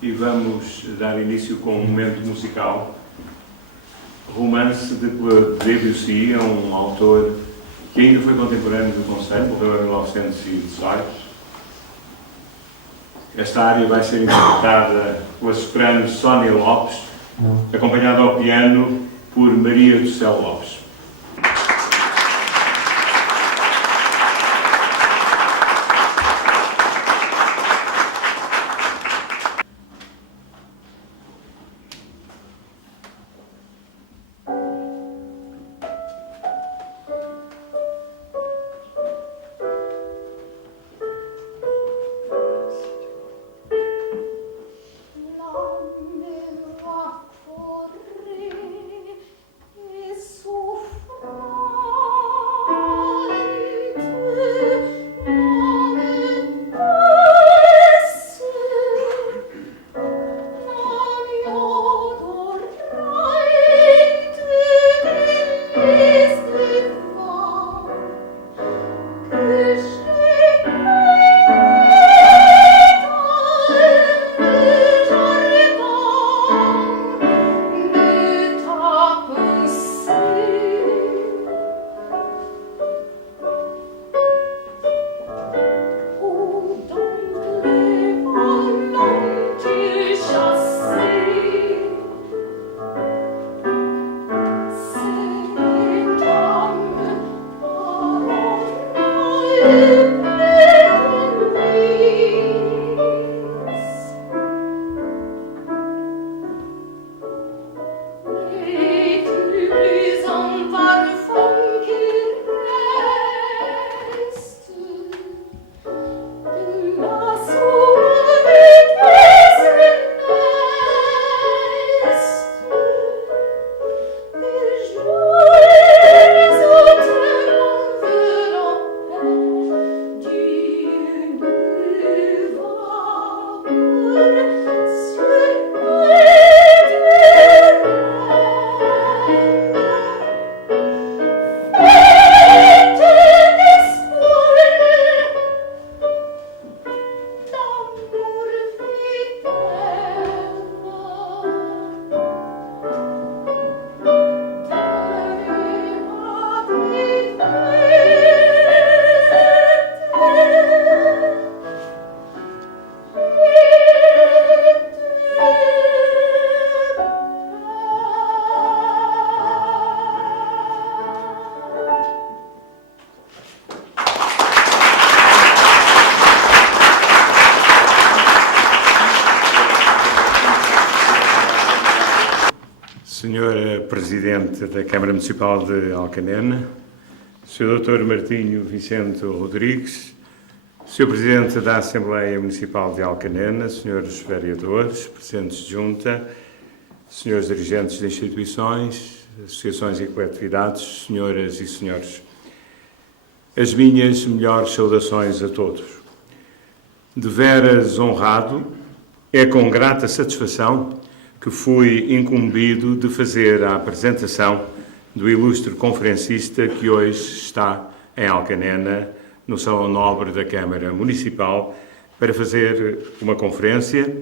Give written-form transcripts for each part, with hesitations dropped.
E vamos dar início com um momento musical. Romance de Debussy, é um autor que ainda foi contemporâneo do Conselho, morreu em 1918. Esta área vai ser interpretada pela soprano Sónia Lopes, acompanhada ao piano por Maria do Céu Lopes. Senhora Presidente da Câmara Municipal de Alcanena, Sr. Dr. Martinho Vicente Rodrigues, Sr. Presidente da Assembleia Municipal de Alcanena, Srs. Vereadores, Presidentes de Junta, Srs. Dirigentes de instituições, associações e coletividades, Senhoras e Senhores, as minhas melhores saudações a todos. De veras honrado, é com grata satisfação que fui incumbido de fazer a apresentação do ilustre conferencista que hoje está em Alcanena, no Salão Nobre da Câmara Municipal, para fazer uma conferência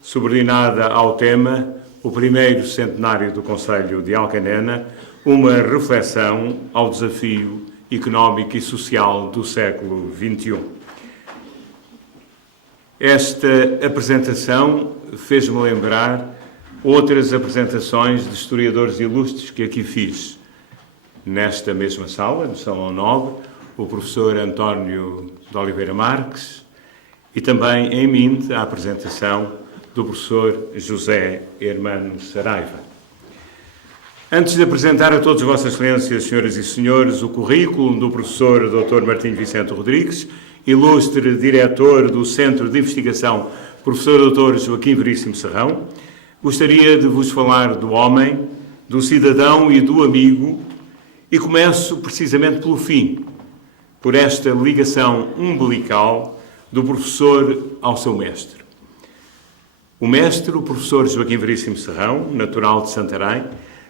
subordinada ao tema O primeiro centenário do Concelho de Alcanena, uma reflexão ao desafio económico e social do século XXI. Esta apresentação fez-me lembrar outras apresentações de historiadores ilustres que aqui fiz. Nesta mesma sala, no Salão Nobre, o professor António de Oliveira Marques e também em mente a apresentação do professor José Hermano Saraiva. Antes de apresentar a todas Vossas Excelências, Senhoras e Senhores, o currículo do professor Dr. Martinho Vicente Rodrigues, ilustre diretor do Centro de Investigação, professor Dr. Joaquim Veríssimo Serrão, gostaria de vos falar do homem, do cidadão e do amigo, e começo precisamente pelo fim, por esta ligação umbilical do professor ao seu mestre. O mestre, o professor Joaquim Veríssimo Serrão, natural de Santarém,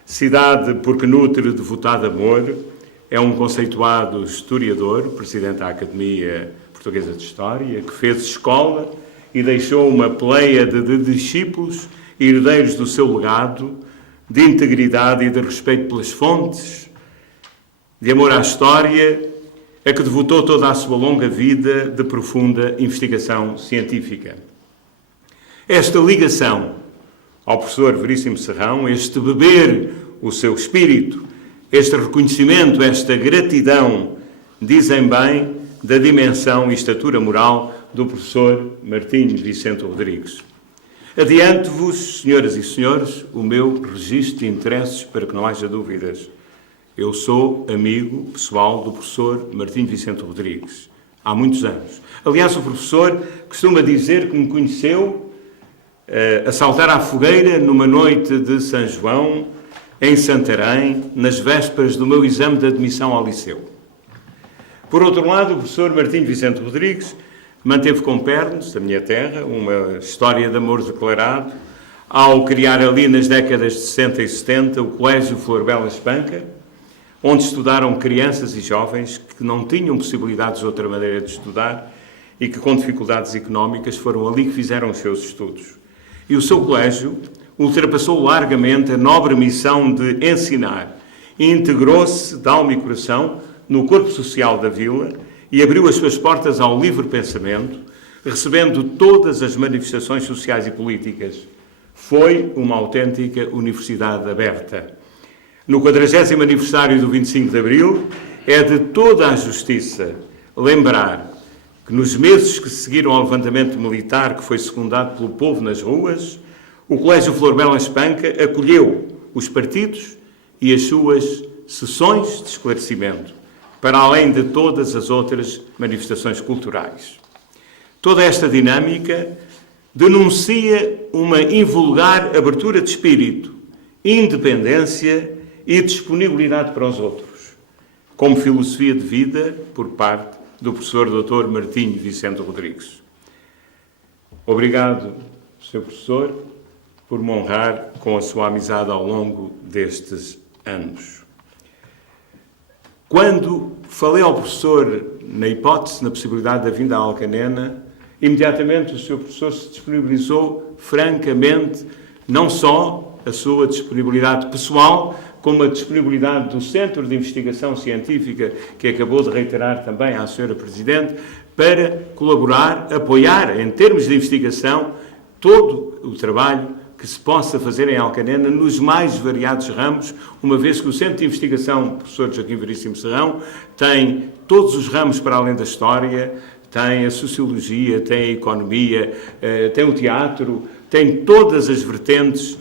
cidade por que nutre devotado amor, É um conceituado historiador, presidente da Academia Portuguesa de História, que fez escola e deixou uma pleiade de discípulos e herdeiros do seu legado, de integridade e de respeito pelas fontes, de amor à história, a que devotou toda a sua longa vida de profunda investigação científica. Esta ligação ao professor Veríssimo Serrão, este beber o seu espírito, este reconhecimento, esta gratidão, dizem bem da dimensão e estatura moral do professor Martinho Vicente Rodrigues. Adianto-vos, senhoras e senhores, o meu registro de interesses para que não haja dúvidas. Eu sou amigo pessoal do professor Martinho Vicente Rodrigues, há muitos anos. Aliás, o professor costuma dizer que me conheceu a saltar à fogueira numa noite de São João, em Santarém, nas vésperas do meu exame de admissão ao liceu. Por outro lado, o professor Martinho Vicente Rodrigues manteve com Pernes, da minha terra, uma história de amor declarado, ao criar ali nas décadas de 60 e 70 o Colégio Flor Bela Espanca, onde estudaram crianças e jovens que não tinham possibilidades de outra maneira de estudar e que, com dificuldades económicas, foram ali que fizeram os seus estudos. E o seu colégio ultrapassou largamente a nobre missão de ensinar e integrou-se de alma e coração no corpo social da vila e abriu as suas portas ao livre pensamento, recebendo todas as manifestações sociais e políticas. Foi uma autêntica universidade aberta. No 40º aniversário do 25 de Abril, é de toda a justiça lembrar que nos meses que seguiram ao levantamento militar que foi secundado pelo povo nas ruas, o Colégio Flor Bela Espanca acolheu os partidos e as suas sessões de esclarecimento, para além de todas as outras manifestações culturais. Toda esta dinâmica denuncia uma invulgar abertura de espírito, independência e disponibilidade para os outros, como filosofia de vida por parte do professor Dr. Martinho Vicente Rodrigues. Obrigado, Sr. Professor, por me honrar com a sua amizade ao longo destes anos. Quando falei ao professor na hipótese, na possibilidade da vinda à Alcanena, imediatamente o Sr. Professor se disponibilizou francamente, não só a sua disponibilidade pessoal, como a disponibilidade do Centro de Investigação Científica, que acabou de reiterar também à Sra. Presidente, para colaborar, apoiar, em termos de investigação, todo o trabalho que se possa fazer em Alcanena nos mais variados ramos, uma vez que o Centro de Investigação, professor Joaquim Veríssimo Serrão, tem todos os ramos para além da história, tem a sociologia, tem a economia, tem o teatro, tem todas as vertentes,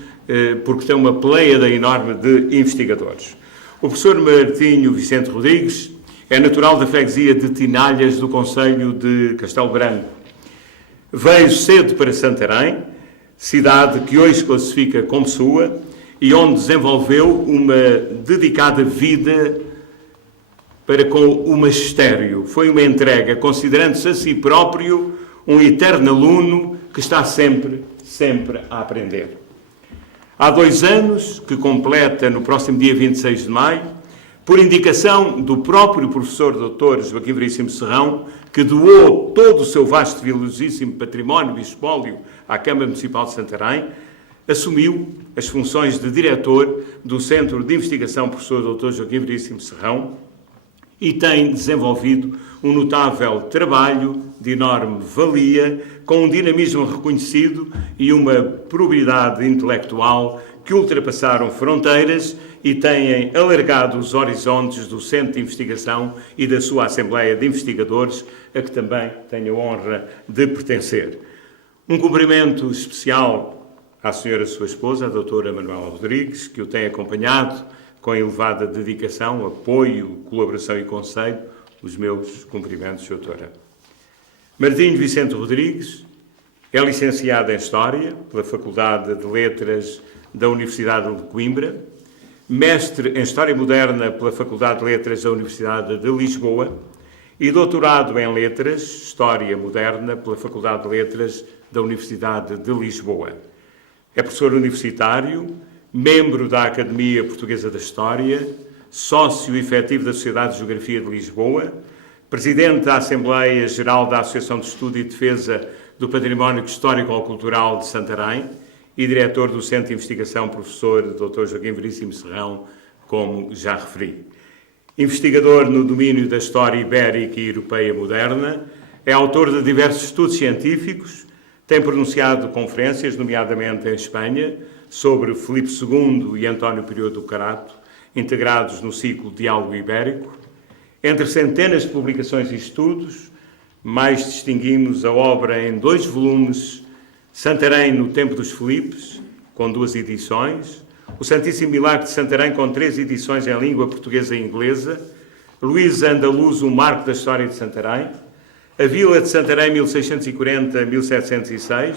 porque tem uma pleiada enorme de investigadores. O professor Martinho Vicente Rodrigues é natural da freguesia de Tinalhas, do concelho de Castelo Branco. Veio cedo para Santarém, cidade que hoje classifica como sua e onde desenvolveu uma dedicada vida para com o magistério. Foi uma entrega, considerando-se a si próprio um eterno aluno que está sempre a aprender. Há 2 anos, que completa no próximo dia 26 de maio, por indicação do próprio professor Dr. Joaquim Veríssimo Serrão, que doou todo o seu vasto e valiosíssimo património e espólio à Câmara Municipal de Santarém, assumiu as funções de diretor do Centro de Investigação professor Dr. Joaquim Veríssimo Serrão e tem desenvolvido um notável trabalho de enorme valia, com um dinamismo reconhecido e uma probidade intelectual que ultrapassaram fronteiras e têm alargado os horizontes do Centro de Investigação e da sua Assembleia de Investigadores, a que também tenho a honra de pertencer. Um cumprimento especial à senhora sua esposa, a doutora Manuela Rodrigues, que o tem acompanhado com elevada dedicação, apoio, colaboração e conselho. Os meus cumprimentos, doutora. Martinho Vicente Rodrigues é licenciado em História pela Faculdade de Letras da Universidade de Coimbra, mestre em História Moderna pela Faculdade de Letras da Universidade de Lisboa e doutorado em Letras, História Moderna pela Faculdade de Letras da Universidade de Lisboa. É professor universitário, membro da Academia Portuguesa da História, sócio efetivo da Sociedade de Geografia de Lisboa, presidente da Assembleia Geral da Associação de Estudo e Defesa do Património Histórico-Cultural de Santarém e diretor do Centro de Investigação, professor Dr. Joaquim Veríssimo Serrão, como já referi. Investigador no domínio da história ibérica e europeia moderna, é autor de diversos estudos científicos, tem pronunciado conferências, nomeadamente em Espanha, sobre Filipe II e António Prior do Carato, integrados no ciclo Diálogo Ibérico. Entre centenas de publicações e estudos, mais distinguimos a obra em 2 volumes, Santarém no Tempo dos Filipes, com 2 edições, o Santíssimo Milagre de Santarém, com 3 edições em língua portuguesa e inglesa, Luís Andaluz, o Marco da História de Santarém, a Vila de Santarém, 1640-1706,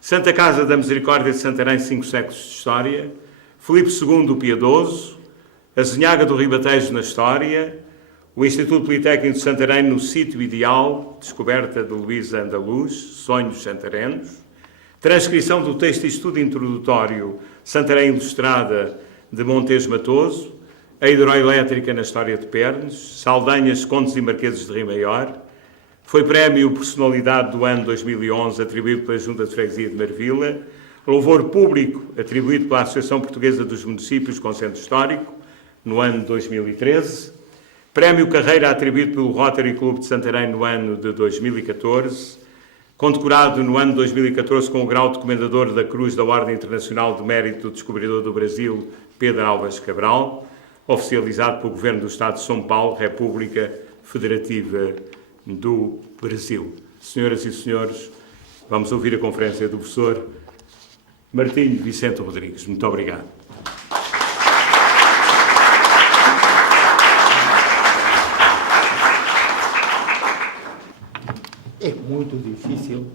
Santa Casa da Misericórdia de Santarém, 5 séculos de história, Filipe II o Piedoso, a Zenhaga do Ribatejo na história, o Instituto Politécnico de Santarém no Sítio Ideal, descoberta de Luís Andaluz, Sonhos Santarenos, transcrição do texto e estudo introdutório Santarém Ilustrada de Montes Matoso, a hidroelétrica na história de Pernes, Saldanhas, Condes e Marqueses de Rio Maior, foi prémio Personalidade do Ano 2011, atribuído pela Junta de Freguesia de Marvila, louvor público, atribuído pela Associação Portuguesa dos Municípios com Centro Histórico, no ano de 2013, prémio Carreira, atribuído pelo Rotary Clube de Santarém no ano de 2014, condecorado no ano de 2014 com o grau de Comendador da Cruz da Ordem Internacional de Mérito do Descobridor do Brasil, Pedro Álvares Cabral, oficializado pelo Governo do Estado de São Paulo, República Federativa do Brasil. Senhoras e senhores, vamos ouvir a conferência do professor Martinho Vicente Rodrigues. Muito obrigado. É muito difícil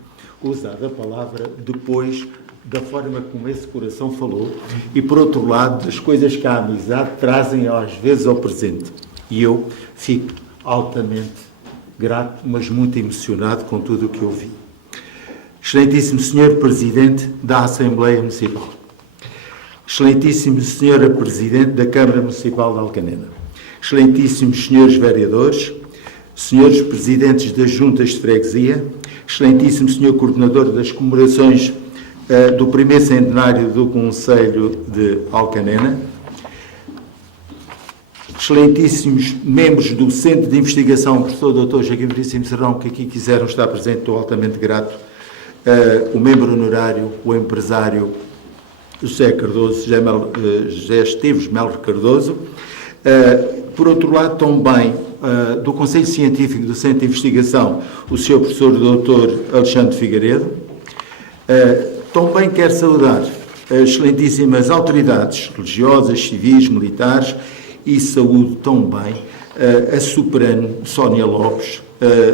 usar a palavra depois da forma como esse coração falou e, por outro lado, das coisas que a amizade trazem às vezes ao presente. E eu fico altamente grato, mas muito emocionado com tudo o que ouvi. Excelentíssimo Senhor Presidente da Assembleia Municipal, Excelentíssimo Senhora Presidente da Câmara Municipal de Alcanena, Excelentíssimos Senhores Vereadores, Senhores Presidentes das Juntas de Freguesia, Excelentíssimo Senhor Coordenador das comemorações do primeiro centenário do Concelho de Alcanena, Excelentíssimos membros do Centro de Investigação, professor Dr. Joaquim Veríssimo Serrão, que aqui quiseram estar presente, estou altamente grato, o membro honorário, o empresário José Cardoso, José Esteves Melo Cardoso, por outro lado também do Conselho Científico do Centro de Investigação, o Sr. Professor Dr. Alexandre Figueiredo. Também quero saudar as excelentíssimas autoridades religiosas, civis, militares e saúde também a soprano Sónia Lopes,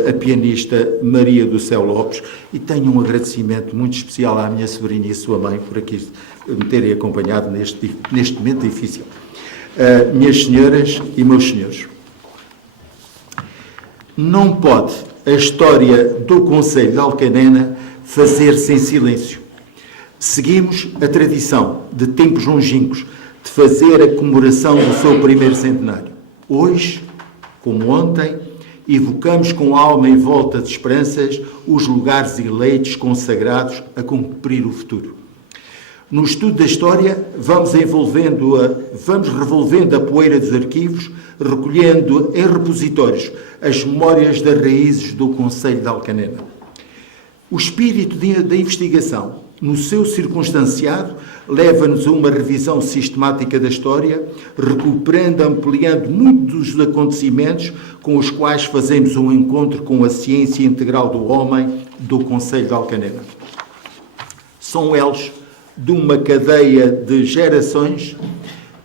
a pianista Maria do Céu Lopes, e tenho um agradecimento muito especial à minha sobrinha e sua mãe por aqui me terem acompanhado neste momento difícil. Minhas senhoras e meus senhores, não pode a história do Concelho de Alcanena fazer-se em silêncio. Seguimos a tradição de tempos longínquos de fazer a comemoração do seu primeiro centenário. Hoje, como ontem, evocamos com alma em volta de esperanças os lugares eleitos consagrados a cumprir o futuro. No estudo da história, vamos revolvendo a poeira dos arquivos, recolhendo em repositórios as memórias das raízes do Concelho de Alcanena. O espírito da investigação, no seu circunstanciado, leva-nos a uma revisão sistemática da história, recuperando, ampliando muitos dos acontecimentos com os quais fazemos um encontro com a ciência integral do homem do Concelho de Alcanena. São eles de uma cadeia de gerações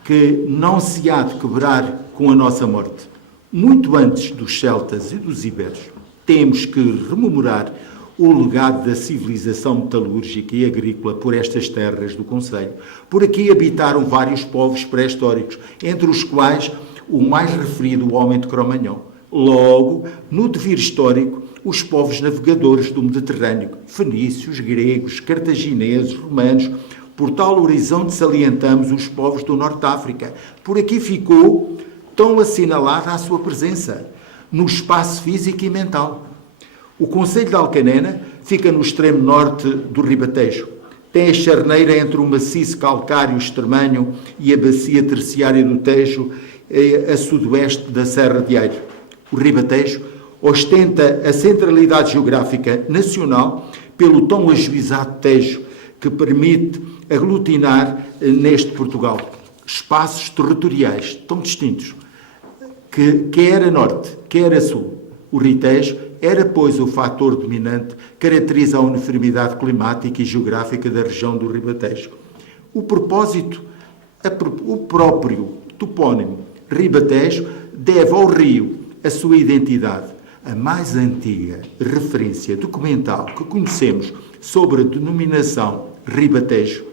que não se há de quebrar com a nossa morte. Muito antes dos celtas e dos iberos, temos que rememorar o legado da civilização metalúrgica e agrícola por estas terras do concelho. Por aqui habitaram vários povos pré-históricos, entre os quais o mais referido, o homem de Cro-Magnon. Logo, no devir histórico, os povos navegadores do Mediterrâneo, fenícios, gregos, cartagineses, romanos, Por tal horizonte salientamos os povos do Norte de África. Por aqui ficou tão assinalada a sua presença, no espaço físico e mental. O concelho de Alcanena fica no extremo norte do Ribatejo. Tem a charneira entre o maciço calcário extremanho e a bacia terciária do Tejo, a sudoeste da Serra de Eiro. O Ribatejo ostenta a centralidade geográfica nacional pelo tão ajuizado Tejo, que permite aglutinar neste Portugal espaços territoriais tão distintos, que quer a norte, quer a sul. O Ritejo era, pois, o fator dominante que caracteriza a uniformidade climática e geográfica da região do Ribatejo. O próprio topónimo Ribatejo deve ao rio a sua identidade. A mais antiga referência documental que conhecemos sobre a denominação Ribatejo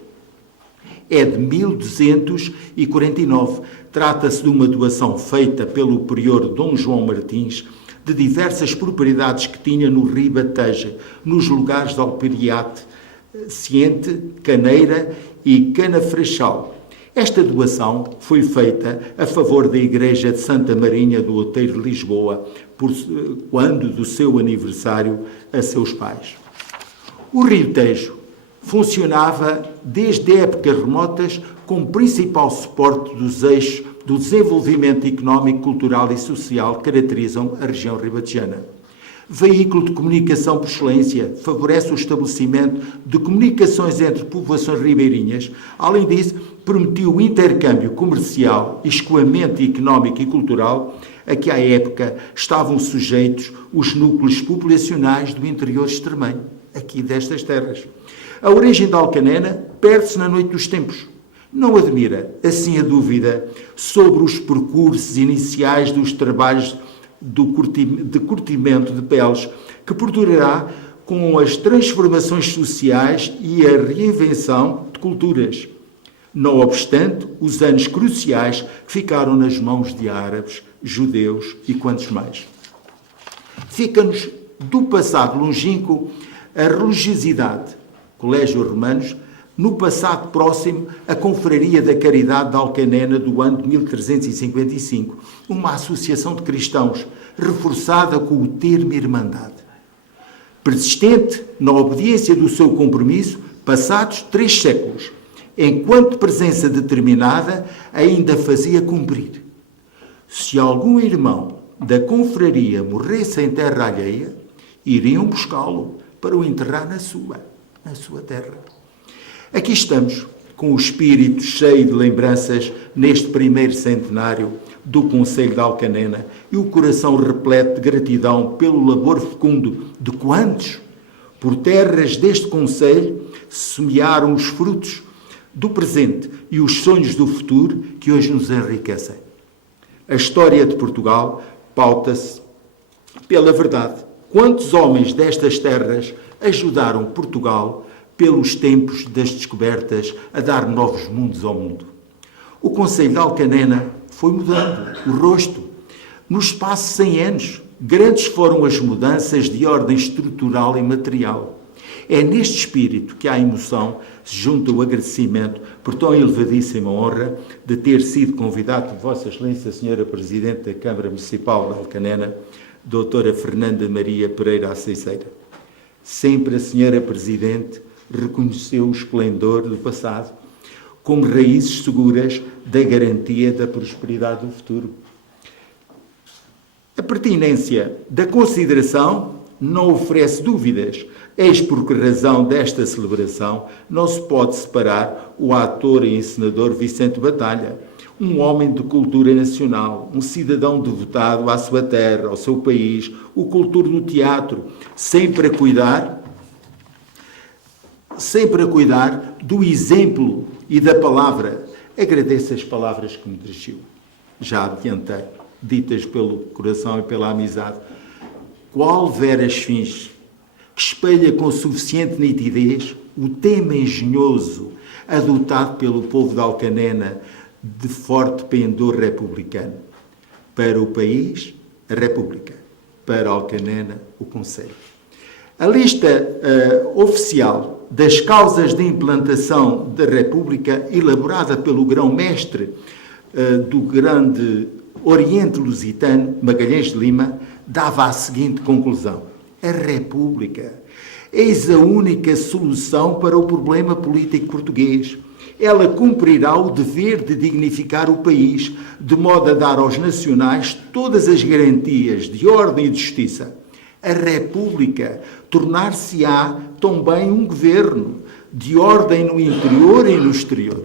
é de 1249. Trata-se de uma doação feita pelo prior Dom João Martins de diversas propriedades que tinha no Ribatejo, nos lugares de Alperiate, Ciente, Caneira e Canafrechal. Esta doação foi feita a favor da Igreja de Santa Marinha do Outeiro de Lisboa, quando do seu aniversário a seus pais. O Rio Tejo funcionava desde épocas remotas como principal suporte dos eixos do desenvolvimento económico, cultural e social que caracterizam a região ribatejana. Veículo de comunicação por excelência, favorece o estabelecimento de comunicações entre populações ribeirinhas. Além disso, permitiu o intercâmbio comercial, escoamento económico e cultural a que à época estavam sujeitos os núcleos populacionais do interior extremenho, aqui destas terras. A origem da Alcanena perde-se na noite dos tempos. Não admira, assim, a dúvida sobre os percursos iniciais dos trabalhos de curtimento de peles, que perdurará com as transformações sociais e a reinvenção de culturas. Não obstante, os anos cruciais que ficaram nas mãos de árabes, judeus e quantos mais. Fica-nos do passado longínquo a religiosidade, Colégio Romanos, no passado próximo, a Confraria da Caridade de Alcanena do ano de 1355, uma associação de cristãos reforçada com o termo Irmandade. Persistente na obediência do seu compromisso, passados 3 séculos, enquanto presença determinada ainda fazia cumprir. Se algum irmão da confraria morresse em terra alheia, iriam buscá-lo para o enterrar na sua terra. Aqui estamos, com o espírito cheio de lembranças neste primeiro centenário do concelho de Alcanena e o coração repleto de gratidão pelo labor fecundo de quantos, por terras deste concelho, semearam os frutos do presente e os sonhos do futuro que hoje nos enriquecem. A história de Portugal pauta-se pela verdade. Quantos homens destas terras ajudaram Portugal pelos tempos das descobertas a dar novos mundos ao mundo? O concelho de Alcanena foi mudando o rosto. No espaço de 100 anos, grandes foram as mudanças de ordem estrutural e material. É neste espírito que à emoção se junta o agradecimento por tão elevadíssima honra de ter sido convidado por Vossa Excelência, Senhora Presidente da Câmara Municipal de Alcanena, Doutora Fernanda Maria Pereira Aceiceira. Sempre a Senhora Presidente reconheceu o esplendor do passado como raízes seguras da garantia da prosperidade do futuro. A pertinência da consideração não oferece dúvidas, eis por que razão desta celebração não se pode separar o ator e encenador Vicente Batalha, um homem de cultura nacional, um cidadão devotado à sua terra, ao seu país, o cultor do teatro, sempre a cuidar do exemplo e da palavra. Agradeço as palavras que me dirigiu, já adiantei, ditas pelo coração e pela amizade. Qual vera esfinge, que espelha com suficiente nitidez o tema engenhoso adotado pelo povo de Alcanena de forte pendor republicano. Para o país, a República. Para Alcanena, o Conselho. A lista oficial das causas de implantação da República, elaborada pelo grão-mestre do grande Oriente Lusitano, Magalhães de Lima, dava a seguinte conclusão: a República, eis a única solução para o problema político português. Ela cumprirá o dever de dignificar o país, de modo a dar aos nacionais todas as garantias de ordem e de justiça. A República tornar-se-á também um governo de ordem no interior e no exterior.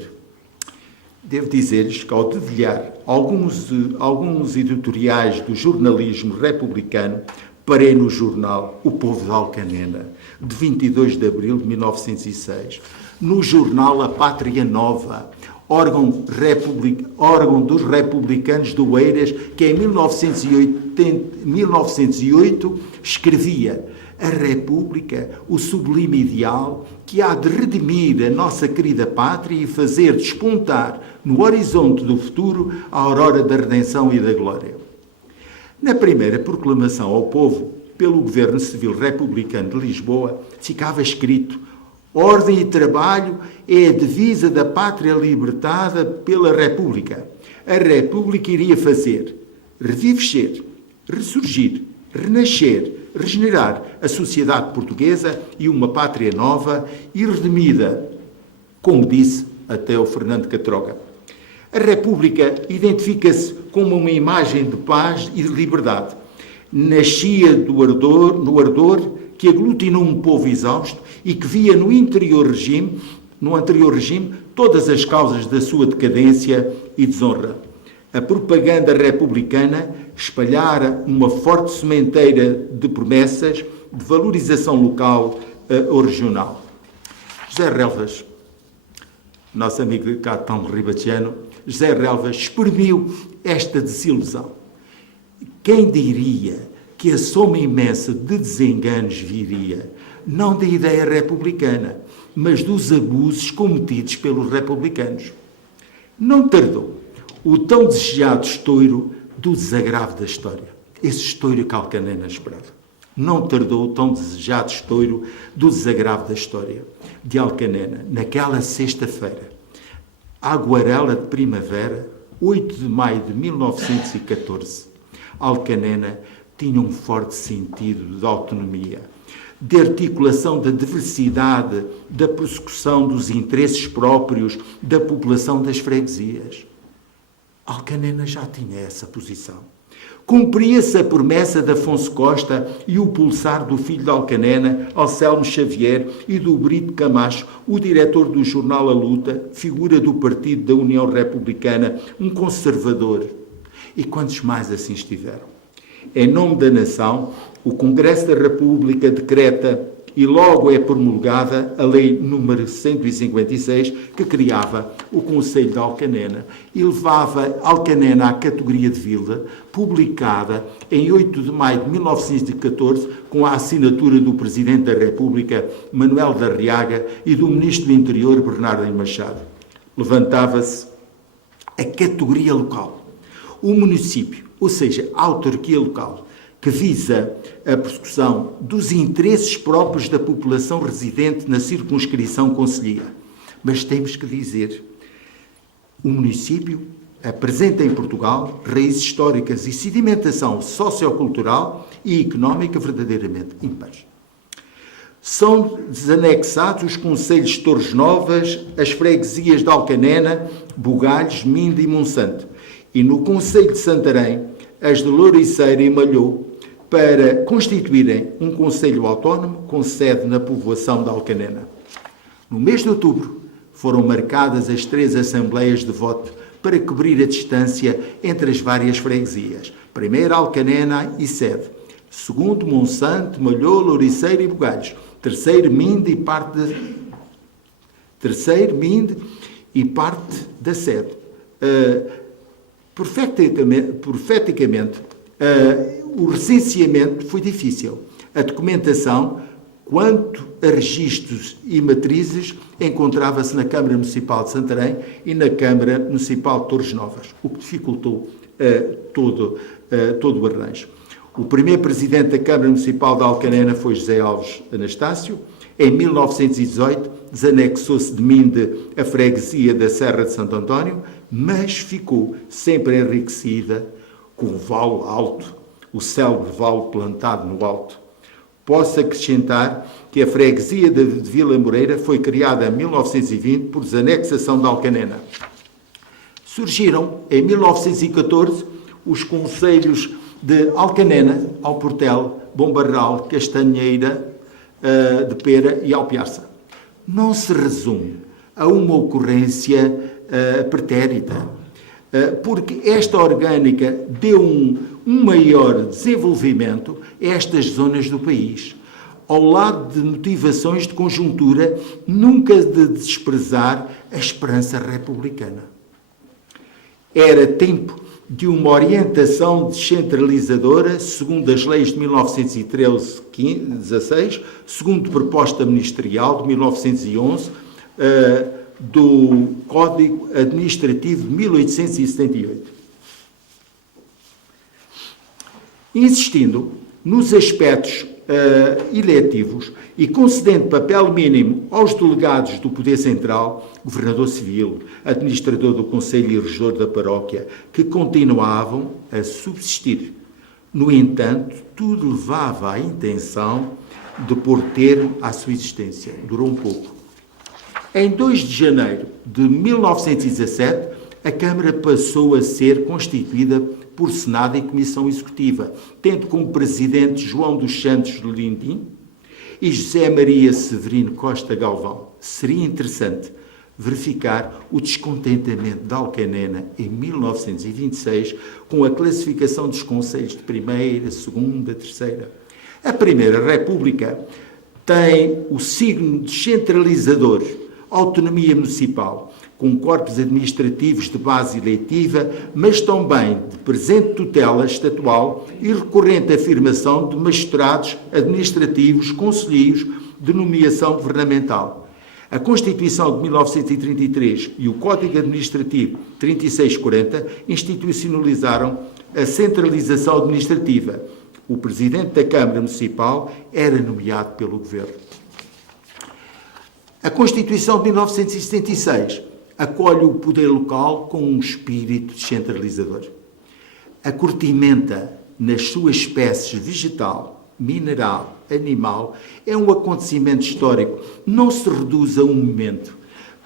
Devo dizer-lhes que, ao dedilhar alguns editoriais do jornalismo republicano, parei no jornal O Povo de Alcanena, de 22 de abril de 1906, no jornal A Pátria Nova, órgão dos republicanos do Oeiras, que em 1908 escrevia: a República, o sublime ideal que há de redimir a nossa querida pátria e fazer despontar no horizonte do futuro a aurora da redenção e da glória. Na primeira proclamação ao povo, pelo Governo Civil Republicano de Lisboa, ficava escrito: ordem e trabalho é a divisa da pátria libertada pela República. A República iria fazer reviver, ressurgir, renascer, regenerar a sociedade portuguesa e uma pátria nova e redimida, como disse até o Fernando Catroga. A República identifica-se como uma imagem de paz e de liberdade. Nascia no ardor que aglutinou um povo exausto e que via no anterior regime, todas as causas da sua decadência e desonra. A propaganda republicana espalhara uma forte sementeira de promessas de valorização local ou regional. José Relvas, nosso amigo Catão Ribateano, José Relvas exprimiu esta desilusão. Quem diria que a soma imensa de desenganos viria, não da ideia republicana, mas dos abusos cometidos pelos republicanos? Não tardou o tão desejado estouro do desagravo da história. Esse estouro que Alcanena esperava. Não tardou o tão desejado estouro do desagravo da história de Alcanena, naquela sexta-feira, à aguarela de primavera, 8 de maio de 1914. Alcanena tinha um forte sentido de autonomia, de articulação da diversidade, da prossecução dos interesses próprios da população das freguesias. Alcanena já tinha essa posição. Cumpria-se a promessa de Afonso Costa e o pulsar do filho de Alcanena, Anselmo Xavier, e do Brito Camacho, o diretor do jornal A Luta, figura do Partido da União Republicana, um conservador. E quantos mais assim estiveram? Em nome da nação, o Congresso da República decreta e logo é promulgada a Lei número 156, que criava o Conselho de Alcanena e levava Alcanena à categoria de vila, publicada em 8 de maio de 1914, com a assinatura do Presidente da República, Manuel da Arriaga, e do Ministro do Interior, Bernardo Machado. Levantava-se a categoria local, o município, ou seja, a autarquia local, que visa a persecução dos interesses próprios da população residente na circunscrição concelhia. Mas temos que dizer, o município apresenta em Portugal raízes históricas e sedimentação sociocultural e económica verdadeiramente ímpares. São desanexados os concelhos de Torres Novas, as freguesias de Alcanena, Bugalhos, Minda e Monsanto, e no concelho de Santarém, as de Louriceira e Malhou, para constituírem um concelho autónomo com sede na povoação de Alcanena. No mês de outubro, foram marcadas as 3 assembleias de voto para cobrir a distância entre as várias freguesias. Primeiro, Alcanena e sede. Segundo, Monsanto, Malhou, Louriceira e Bugalhos. Terceiro, Minde e parte da sede. Profeticamente, o recenseamento foi difícil. A documentação, quanto a registros e matrizes, encontrava-se na Câmara Municipal de Santarém e na Câmara Municipal de Torres Novas, o que dificultou todo o arranjo. O primeiro presidente da Câmara Municipal de Alcanena foi José Alves Anastácio. Em 1918, desanexou-se de Minde a freguesia da Serra de Santo António, mas ficou sempre enriquecida com o Vale Alto, o célebre vale plantado no alto. Posso acrescentar que a freguesia de Vila Moreira foi criada em 1920 por desanexação de Alcanena. Surgiram, em 1914, os concelhos de Alcanena, Alportel, Bombarral, Castanheira, de Pera e Alpiarça. Não se resume a uma ocorrência pretérita, porque esta orgânica deu um maior desenvolvimento a estas zonas do país, ao lado de motivações de conjuntura, nunca de desprezar a esperança republicana. Era tempo de uma orientação descentralizadora, segundo as leis de 1913-16, segundo proposta ministerial de 1911, do Código Administrativo de 1878. Insistindo nos aspectos eletivos e concedendo papel mínimo aos delegados do Poder Central, governador civil, administrador do Conselho e regedor da paróquia, que continuavam a subsistir. No entanto, tudo levava à intenção de pôr termo à sua existência. Durou um pouco. Em 2 de janeiro de 1917, a Câmara passou a ser constituída por Senado e Comissão Executiva, tendo como presidente João dos Santos Lindim e José Maria Severino Costa Galvão. Seria interessante verificar o descontentamento de Alcanena em 1926 com a classificação dos concelhos de primeira, segunda, terceira. A Primeira República tem o signo descentralizador, autonomia municipal, com corpos administrativos de base eleitiva, mas também de presente tutela estatual e recorrente afirmação de magistrados administrativos, conselheiros de nomeação governamental. A Constituição de 1933 e o Código Administrativo 3640 institucionalizaram a centralização administrativa. O presidente da Câmara Municipal era nomeado pelo Governo. A Constituição de 1976 acolhe o poder local com um espírito descentralizador. A cortimenta, nas suas espécies vegetal, mineral, animal, é um acontecimento histórico. Não se reduz a um momento.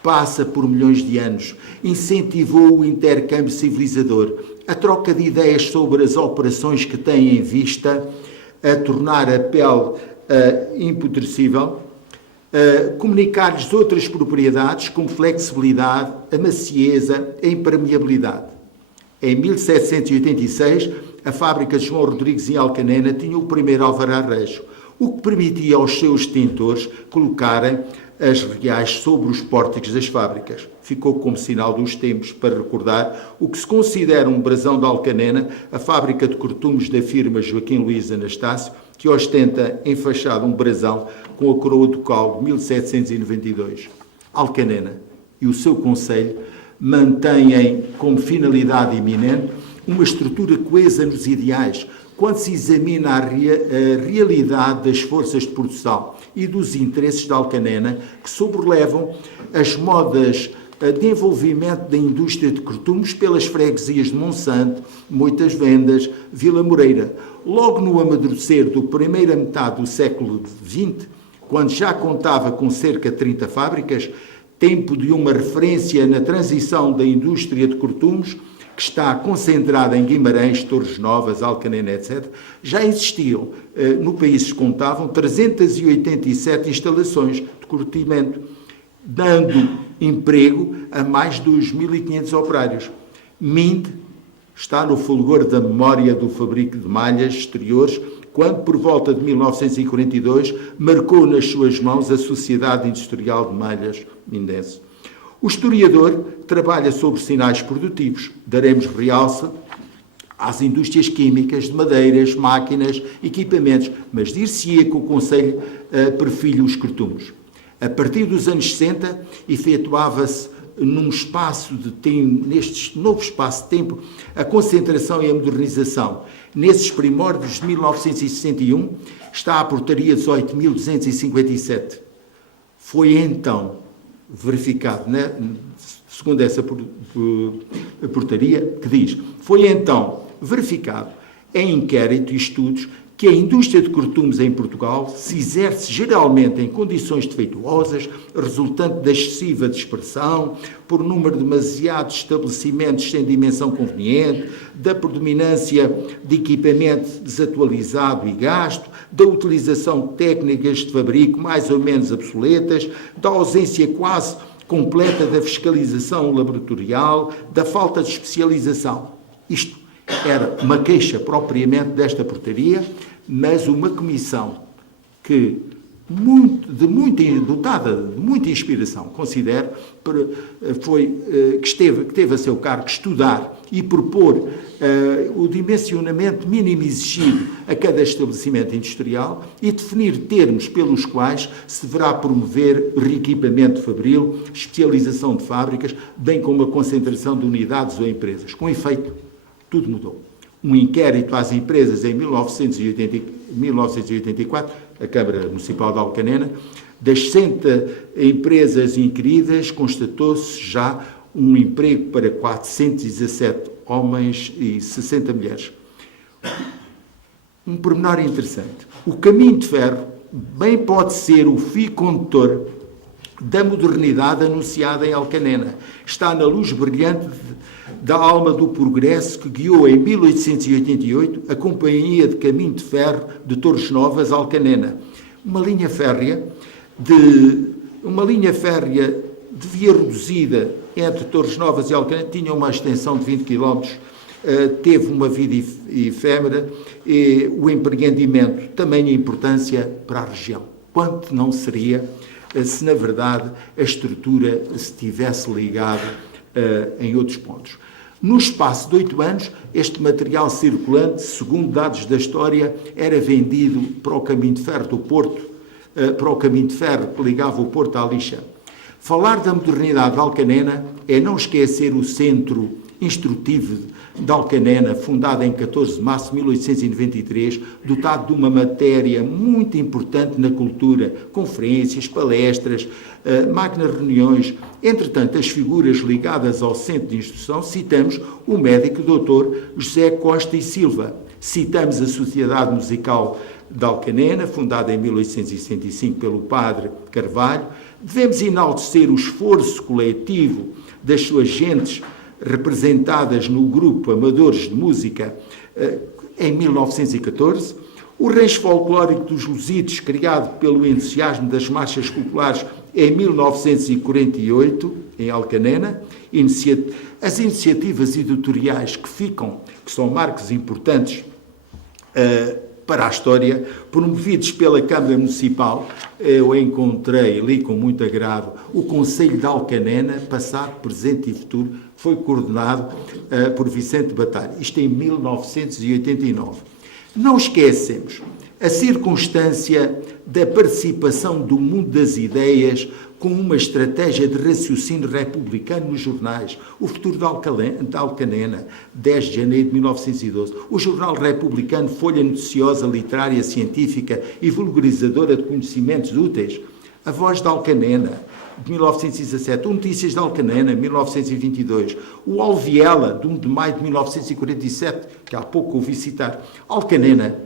Passa por milhões de anos. Incentivou o intercâmbio civilizador, a troca de ideias sobre as operações que têm em vista, a tornar a pele imputrescível, comunicar-lhes outras propriedades como flexibilidade, a macieza, a impermeabilidade. Em 1786, a fábrica de João Rodrigues em Alcanena tinha o primeiro alvará rejo, o que permitia aos seus detentores colocarem as reais sobre os pórticos das fábricas. Ficou como sinal dos tempos para recordar o que se considera um brasão de Alcanena, a fábrica de cortumes da firma Joaquim Luís Anastácio, que ostenta enfaixado um brasão com a coroa ducal de 1792. Alcanena e o seu concelho mantêm como finalidade iminente uma estrutura coesa nos ideais, quando se examina a realidade das forças de produção e dos interesses de Alcanena, que sobrelevam as modas de envolvimento da indústria de cortumes pelas freguesias de Monsanto, Moitas Vendas, Vila Moreira. Logo no amadurecer da primeira metade do século XX, quando já contava com cerca de 30 fábricas, tempo de uma referência na transição da indústria de cortumes, que está concentrada em Guimarães, Torres Novas, Alcanena, etc., já existiam, no país se contavam 387 instalações de curtimento, dando emprego a mais de 2.500 operários. Minde está no fulgor da memória do fabrico de malhas exteriores, quando, por volta de 1942, marcou nas suas mãos a Sociedade Industrial de Malhas Mindense. O historiador trabalha sobre sinais produtivos. Daremos realce às indústrias químicas, de madeiras, máquinas, equipamentos, mas dir-se-ia que o Conselho perfilha os cortumes. A partir dos anos 60, efetuava-se num espaço de tempo, neste novo espaço de tempo, a concentração e a modernização. Nesses primórdios de 1961, está a portaria 18.257. Foi então verificado, né, segundo essa portaria, que diz, foi então verificado em inquérito e estudos que a indústria de cortumes em Portugal se exerce geralmente em condições defeituosas, resultante da excessiva dispersão, por número demasiado de estabelecimentos sem dimensão conveniente, da predominância de equipamento desatualizado e gasto, da utilização de técnicas de fabrico mais ou menos obsoletas, da ausência quase completa da fiscalização laboratorial, da falta de especialização. Isto era uma queixa propriamente desta portaria, mas uma comissão que dotada de muita inspiração, considero, que teve a seu cargo estudar e propor o dimensionamento mínimo exigido a cada estabelecimento industrial e definir termos pelos quais se deverá promover reequipamento fabril, especialização de fábricas, bem como a concentração de unidades ou empresas. Com efeito, tudo mudou. Um inquérito às empresas em 1984, a Câmara Municipal de Alcanena, das 60 empresas inquiridas, constatou-se já um emprego para 417 homens e 60 mulheres. Um pormenor interessante. O caminho de ferro bem pode ser o fio condutor da modernidade anunciada em Alcanena. Está na luz brilhante da alma do progresso que guiou em 1888 a Companhia de Caminho de Ferro de Torres Novas, Alcanena. Uma linha férrea de via reduzida entre Torres Novas e Alcanena, tinha uma extensão de 20 km, teve uma vida efêmera e o empreendimento tamanha importância para a região. Quanto não seria se, na verdade, a estrutura se tivesse ligado em outros pontos. No espaço de 8 anos, este material circulante, segundo dados da história, era vendido para o caminho de ferro do Porto, para o caminho de ferro que ligava o Porto à Lixa. Falar da modernidade de Alcanena é não esquecer o Centro Instrutivo de Alcanena, fundado em 14 de março de 1893, dotado de uma matéria muito importante na cultura, conferências, palestras, magnas reuniões. Entretanto, as figuras ligadas ao Centro de Instrução, citamos o médico Dr. José Costa e Silva, citamos a Sociedade Musical de Alcanena, fundada em 1865 pelo padre Carvalho. Devemos enaltecer o esforço coletivo das suas gentes representadas no grupo Amadores de Música em 1914, o rancho folclórico dos Lusíados, criado pelo entusiasmo das marchas populares em 1948, em Alcanena, as iniciativas editoriais que são marcos importantes para a história, promovidos pela Câmara Municipal. Eu encontrei, li com muito agrado, o Conselho de Alcanena, passado, presente e futuro, foi coordenado por Vicente Batalha, isto em 1989. Não esquecemos a circunstância da participação do mundo das ideias com uma estratégia de raciocínio republicano nos jornais. O Futuro de Alcanena, 10 de janeiro de 1912. O Jornal Republicano, folha noticiosa, literária, científica e vulgarizadora de conhecimentos úteis. A Voz de Alcanena, de 1917. O Notícias de Alcanena, 1922. O Alviela, de 1 de maio de 1947, que há pouco ouvi citar. Alcanena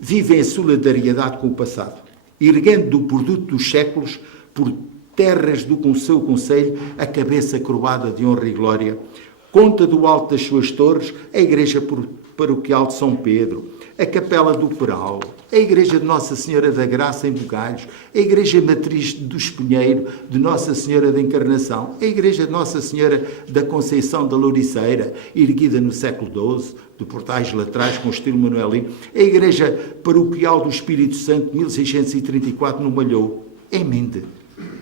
vive em solidariedade com o passado, erguendo do produto dos séculos por terras do seu concelho a cabeça coroada de honra e glória. Conta do alto das suas torres a Igreja Paroquial de São Pedro, a Capela do Peral, a Igreja de Nossa Senhora da Graça em Bugalhos, a Igreja Matriz do Espinheiro de Nossa Senhora da Encarnação, a Igreja de Nossa Senhora da Conceição da Louriceira, erguida no século XII, de portais laterais com estilo manuelino, a Igreja Paroquial do Espírito Santo, 1634, no Malhou, em Mende,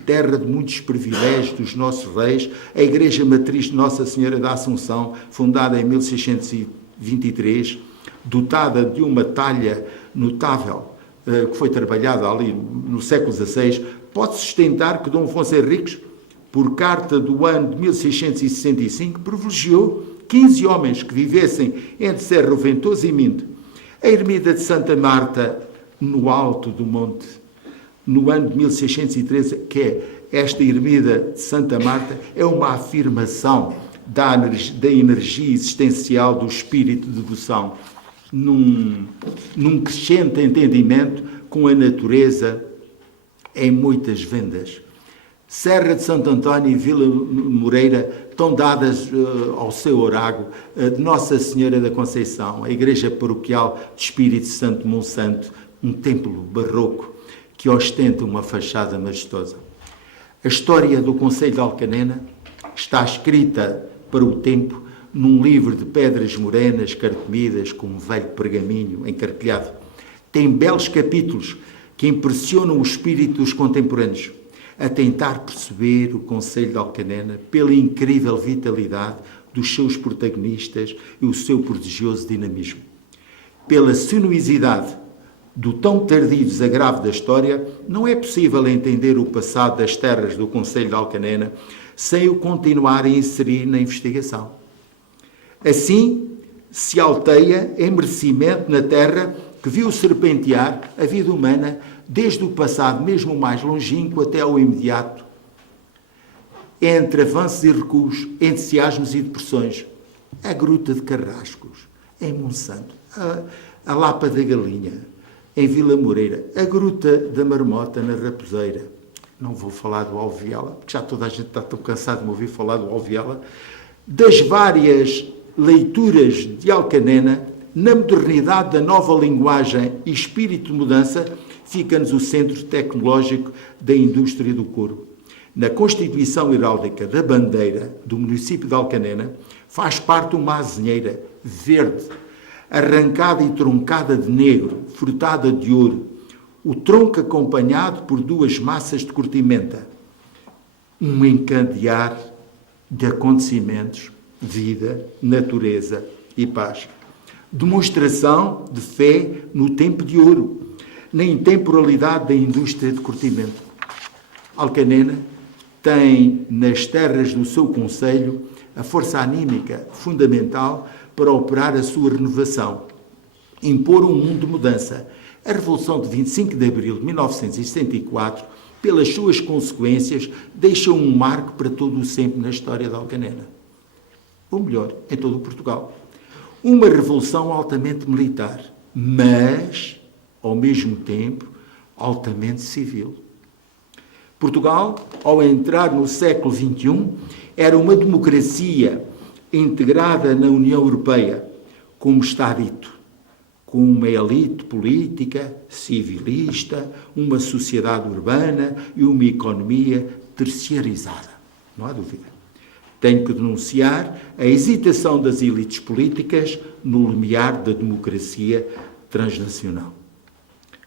terra de muitos privilégios dos nossos reis, a Igreja Matriz de Nossa Senhora da Assunção, fundada em 1623, dotada de uma talha notável, que foi trabalhada ali no século XVI, pode sustentar que Dom Afonso Henriques, por carta do ano de 1665, privilegiou 15 homens que vivessem entre Serra Ventoso e Minde. A ermida de Santa Marta, no alto do monte, no ano de 1613, que é esta ermida de Santa Marta é uma afirmação da energia existencial do espírito de devoção, num crescente entendimento com a natureza em muitas vendas. Serra de Santo António e Vila Moreira estão dadas ao seu orago de Nossa Senhora da Conceição, a Igreja Paroquial de Espírito Santo de Monsanto, um templo barroco que ostenta uma fachada majestosa. A história do concelho de Alcanena está escrita para o tempo num livro de pedras morenas carcomidas com um velho pergaminho encarquilhado. Tem belos capítulos que impressionam o espírito dos contemporâneos a tentar perceber o concelho de Alcanena pela incrível vitalidade dos seus protagonistas e o seu prodigioso dinamismo. Pela sinuosidade do tão tardio desagravo da história, não é possível entender o passado das terras do concelho de Alcanena sem o continuar a inserir na investigação. Assim, se alteia em merecimento na terra que viu serpentear a vida humana desde o passado mesmo mais longínquo até ao imediato, entre avanços e recuos, entusiasmos e depressões. A Gruta de Carrascos, em Monsanto, a Lapa da Galinha, em Vila Moreira, a Gruta da Marmota, na Raposeira. Não vou falar do Alviela, porque já toda a gente está tão cansado de me ouvir falar do Alviela. Das várias leituras de Alcanena, na modernidade da nova linguagem e espírito de mudança, fica-nos o centro tecnológico da indústria do couro. Na Constituição Heráldica da Bandeira do município de Alcanena, faz parte uma azinheira verde, arrancada e troncada de negro, frutada de ouro, o tronco acompanhado por duas massas de curtimenta. Um encandear de acontecimentos, vida, natureza e paz. Demonstração de fé no tempo de ouro, na intemporalidade da indústria de curtimento. Alcanena tem nas terras do seu concelho a força anímica fundamental para operar a sua renovação, impor um mundo de mudança. A Revolução de 25 de Abril de 1964, pelas suas consequências, deixa um marco para todo o sempre na história de Alcanena. Ou melhor, em todo o Portugal. Uma revolução altamente militar, mas, ao mesmo tempo, altamente civil. Portugal, ao entrar no século XXI, era uma democracia integrada na União Europeia, como está dito, com uma elite política, civilista, uma sociedade urbana e uma economia terciarizada. Não há dúvida. Tenho que denunciar a hesitação das elites políticas no limiar da democracia transnacional.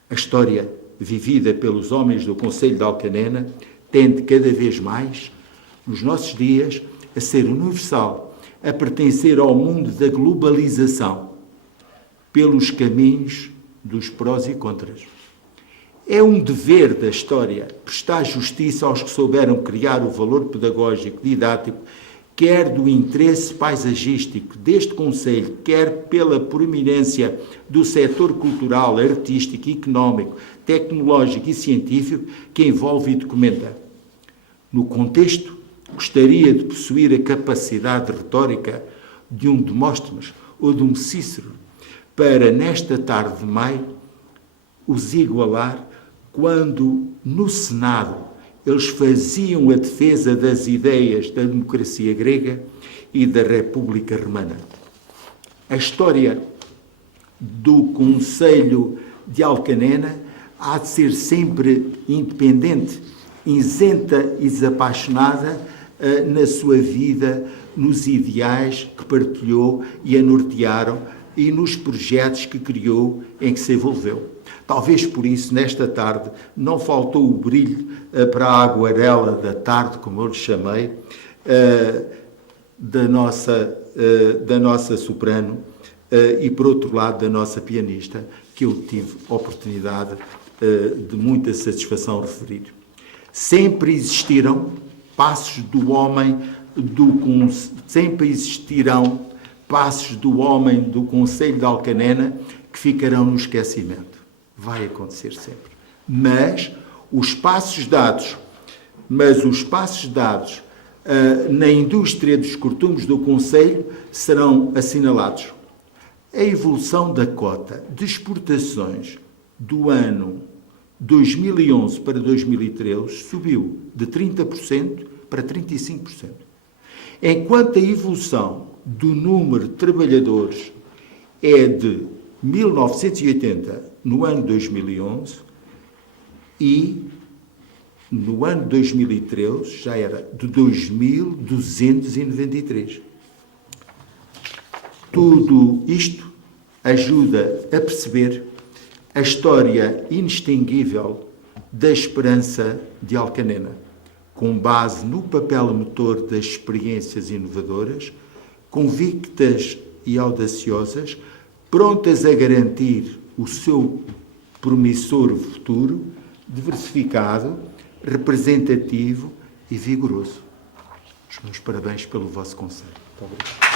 A história vivida pelos homens do concelho de Alcanena tende cada vez mais, nos nossos dias, a ser universal, a pertencer ao mundo da globalização, pelos caminhos dos prós e contras. É um dever da história prestar justiça aos que souberam criar o valor pedagógico, didático, quer do interesse paisagístico deste concelho, quer pela proeminência do setor cultural, artístico, económico, tecnológico e científico que envolve e documenta. No contexto, gostaria de possuir a capacidade retórica de um Demóstenes ou de um Cícero para, nesta tarde de maio, os igualar quando, no Senado, eles faziam a defesa das ideias da democracia grega e da República Romana. A história do Concelho de Alcanena há de ser sempre independente, isenta e desapaixonada na sua vida, nos ideais que partilhou e a nortearam e nos projetos que criou, em que se envolveu. Talvez por isso, nesta tarde, não faltou o brilho para a aguarela da tarde, como eu lhe chamei, da nossa soprano e, por outro lado, da nossa pianista, que eu tive oportunidade de muita satisfação referir. Sempre existiram passos do homem sempre existirão passos do homem do concelho de Alcanena que ficarão no esquecimento. Vai acontecer sempre. Mas os passos dados mas os passos dados na indústria dos cortumes do Conselho serão assinalados. A evolução da cota de exportações do ano 2011 para 2013 subiu de 30% para 35%, enquanto a evolução do número de trabalhadores é de 1980 no ano 2011 e no ano 2013 já era de 2.293. Tudo isto ajuda a perceber a história inextinguível da esperança de Alcanena, com base no papel motor das experiências inovadoras, convictas e audaciosas, prontas a garantir o seu promissor futuro, diversificado, representativo e vigoroso. Os meus parabéns pelo vosso conselho. Muito obrigado.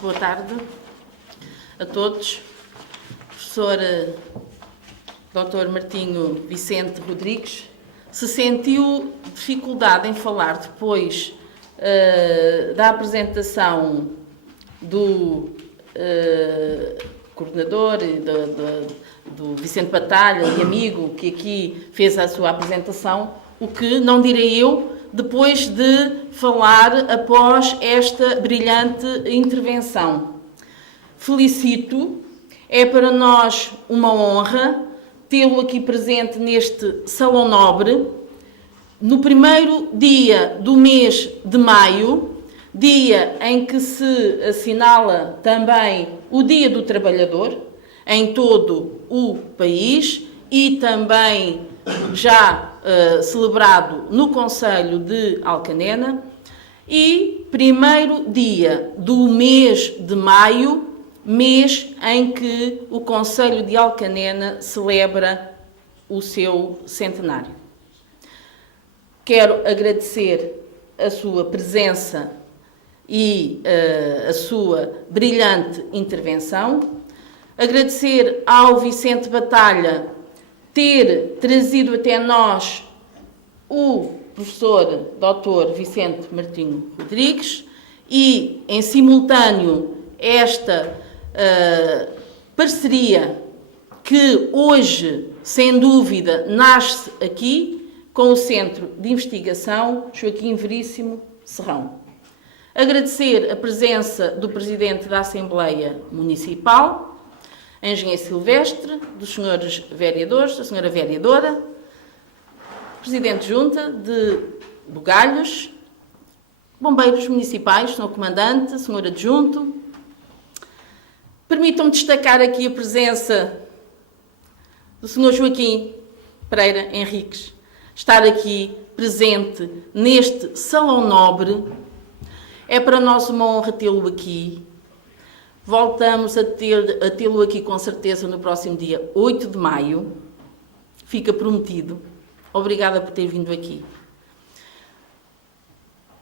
Boa tarde a todos. Professor Dr. Martinho Vicente Rodrigues, se sentiu dificuldade em falar depois da apresentação do coordenador, do Vicente Batalha e amigo que aqui fez a sua apresentação, o que não direi eu, depois de falar após esta brilhante intervenção. Felicito, é para nós uma honra tê-lo aqui presente neste Salão Nobre, no primeiro dia do mês de maio, dia em que se assinala também o Dia do Trabalhador, em todo o país, e também já celebrado no Conselho de Alcanena, e primeiro dia do mês de maio, mês em que o Conselho de Alcanena celebra o seu centenário. Quero agradecer a sua presença e a sua brilhante intervenção, agradecer ao Vicente Batalha ter trazido até nós o professor Dr. Vicente Martinho Rodrigues e, em simultâneo, esta parceria que hoje, sem dúvida, nasce aqui com o Centro de Investigação Joaquim Veríssimo Serrão. Agradecer a presença do Presidente da Assembleia Municipal, Engenheiro Silvestre, dos senhores vereadores, da senhora vereadora, Presidente de Junta de Bugalhos, bombeiros municipais, senhor Comandante, senhor Adjunto. Permitam-me destacar aqui a presença do senhor Joaquim Pereira Henriques, estar aqui presente neste Salão Nobre. É para nós uma honra tê-lo aqui. Voltamos a tê-lo aqui com certeza no próximo dia 8 de maio. Fica prometido. Obrigada por ter vindo aqui.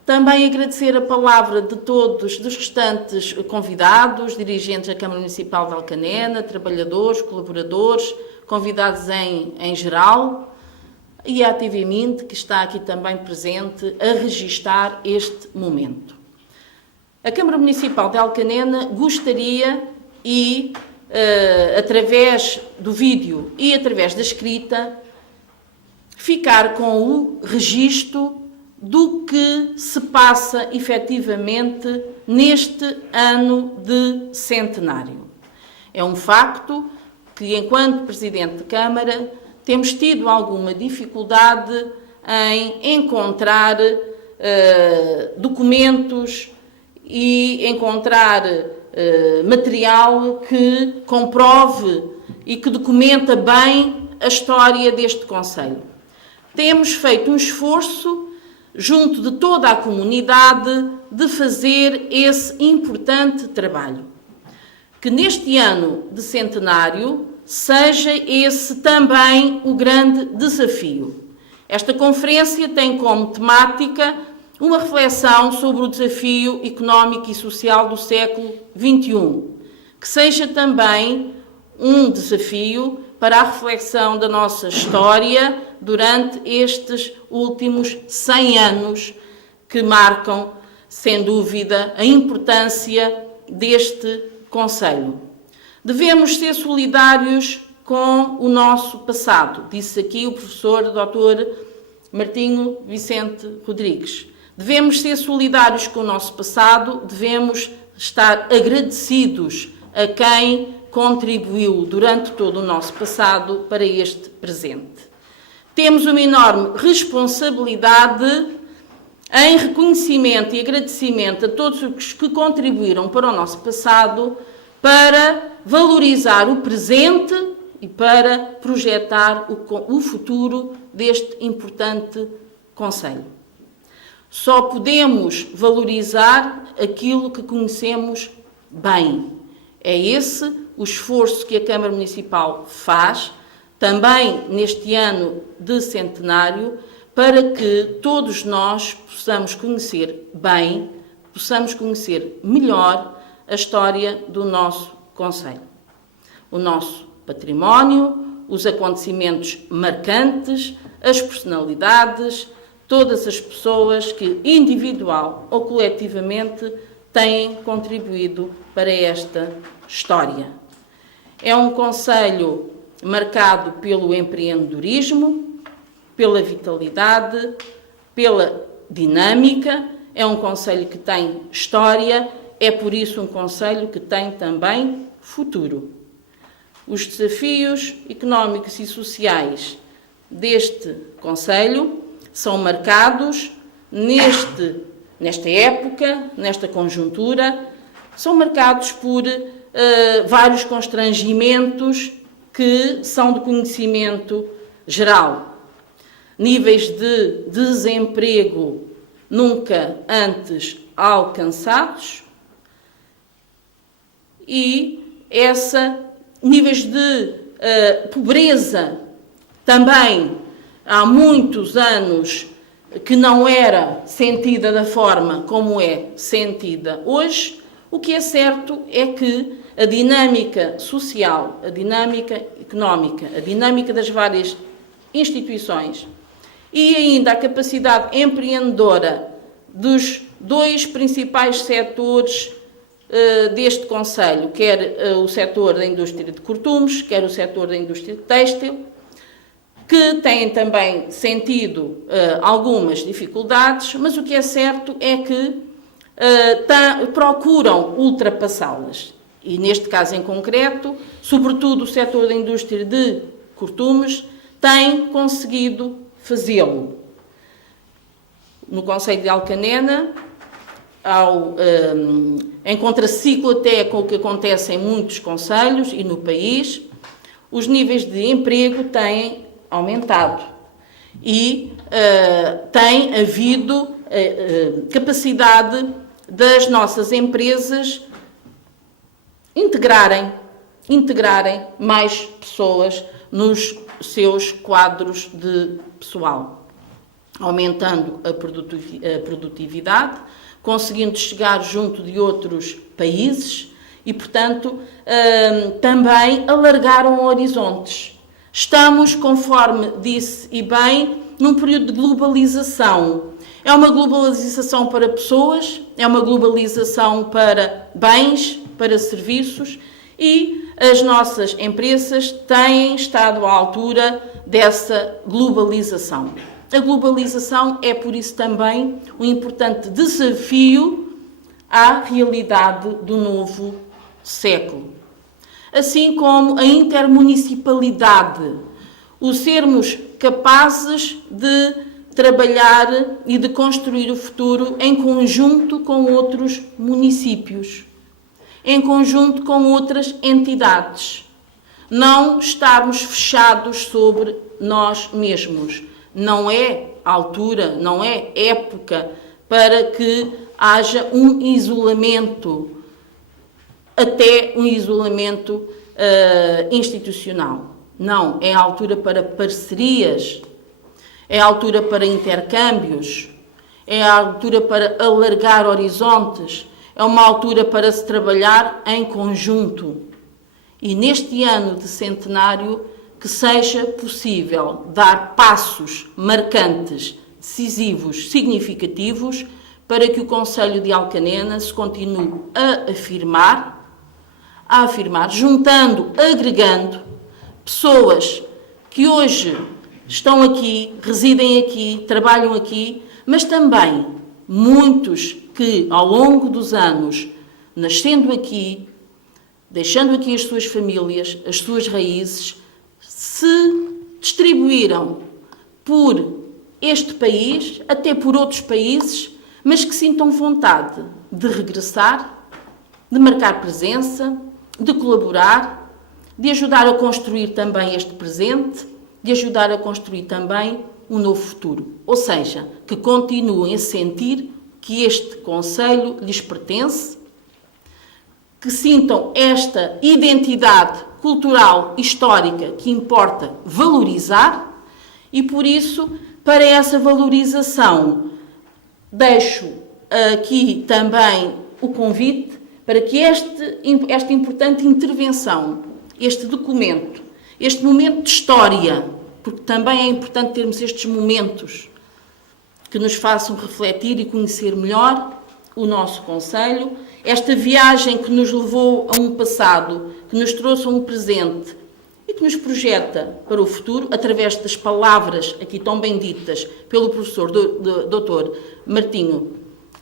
Também agradecer a palavra de todos, dos restantes convidados, dirigentes da Câmara Municipal de Alcanena, trabalhadores, colaboradores, convidados em geral, e à TV Mint, que está aqui também presente a registar este momento. A Câmara Municipal de Alcanena gostaria, através do vídeo e através da escrita, ficar com o registro do que se passa efetivamente neste ano de centenário. É um facto que, enquanto Presidente de Câmara, temos tido alguma dificuldade em encontrar documentos e encontrar material que comprove e que documenta bem a história deste concelho. Temos feito um esforço junto de toda a comunidade, de fazer esse importante trabalho. Que neste ano de centenário seja esse também o grande desafio. Esta conferência tem como temática uma reflexão sobre o desafio económico e social do século XXI, que seja também um desafio para a reflexão da nossa história durante estes últimos 100 anos que marcam, sem dúvida, a importância deste Conselho. Devemos ser solidários com o nosso passado, disse aqui o professor Dr. Martinho Vicente Rodrigues. Devemos ser solidários com o nosso passado, devemos estar agradecidos a quem contribuiu durante todo o nosso passado para este presente. Temos uma enorme responsabilidade em reconhecimento e agradecimento a todos os que contribuíram para o nosso passado, para valorizar o presente e para projetar o futuro deste importante Conselho. Só podemos valorizar aquilo que conhecemos bem. É esse o esforço que a Câmara Municipal faz, também neste ano de centenário, para que todos nós possamos conhecer bem, possamos conhecer melhor a história do nosso Conselho. O nosso património, os acontecimentos marcantes, as personalidades, todas as pessoas que, individual ou coletivamente, têm contribuído para esta história. É um Conselho marcado pelo empreendedorismo, pela vitalidade, pela dinâmica. É um Conselho que tem história, é por isso um Conselho que tem também futuro. Os desafios económicos e deste Conselho são marcados nesta época, nesta conjuntura, são marcados por vários constrangimentos que são de conhecimento geral. Níveis de desemprego nunca antes alcançados e níveis de pobreza também há muitos anos que não era sentida da forma como é sentida hoje. O que é certo é que a dinâmica social, a dinâmica económica, a dinâmica das várias instituições e ainda a capacidade empreendedora dos dois principais setores deste Conselho, quer o setor da indústria de cortumes, quer o setor da indústria têxtil, que têm também sentido algumas dificuldades, mas o que é certo é que procuram ultrapassá-las. E neste caso em concreto, sobretudo o setor da indústria de cortumes, tem conseguido fazê-lo. No Conselho de Alcanena, em contraciclo até com o que acontece em muitos concelhos e no país, os níveis de emprego têm aumentado e tem havido capacidade das nossas empresas integrarem mais pessoas nos seus quadros de pessoal, aumentando a produtividade, conseguindo chegar junto de outros países e, portanto, também alargaram horizontes. Estamos, conforme disse e bem, num período de globalização. É uma globalização para pessoas, é uma globalização para bens, para serviços e as nossas empresas têm estado à altura dessa globalização. A globalização é, por isso, também um importante desafio à realidade do novo século. Assim como a intermunicipalidade, o sermos capazes de trabalhar e de construir o futuro em conjunto com outros municípios, em conjunto com outras entidades. Não estarmos fechados sobre nós mesmos. Não é altura, não é época para que haja um isolamento, até um isolamento institucional. Não, é a altura para parcerias, é a altura para intercâmbios, é a altura para alargar horizontes, é uma altura para se trabalhar em conjunto. E neste ano de centenário, que seja possível dar passos marcantes, decisivos, significativos, para que o Concelho de Alcanena se continue a afirmar, juntando, agregando pessoas que hoje estão aqui, residem aqui, trabalham aqui, mas também muitos que, ao longo dos anos, nascendo aqui, deixando aqui as suas famílias, as suas raízes, se distribuíram por este país, até por outros países, mas que sintam vontade de regressar, de marcar presença, de colaborar, de ajudar a construir também este presente, de ajudar a construir também um novo futuro. Ou seja, que continuem a sentir que este Concelho lhes pertence, que sintam esta identidade cultural, histórica, que importa valorizar, e por isso, para essa valorização, deixo aqui também o convite para que esta importante intervenção, este documento, este momento de história, porque também é importante termos estes momentos que nos façam refletir e conhecer melhor o nosso Concelho, esta viagem que nos levou a um passado, que nos trouxe a um presente e que nos projeta para o futuro, através das palavras aqui tão bem ditas pelo professor Dr. Martinho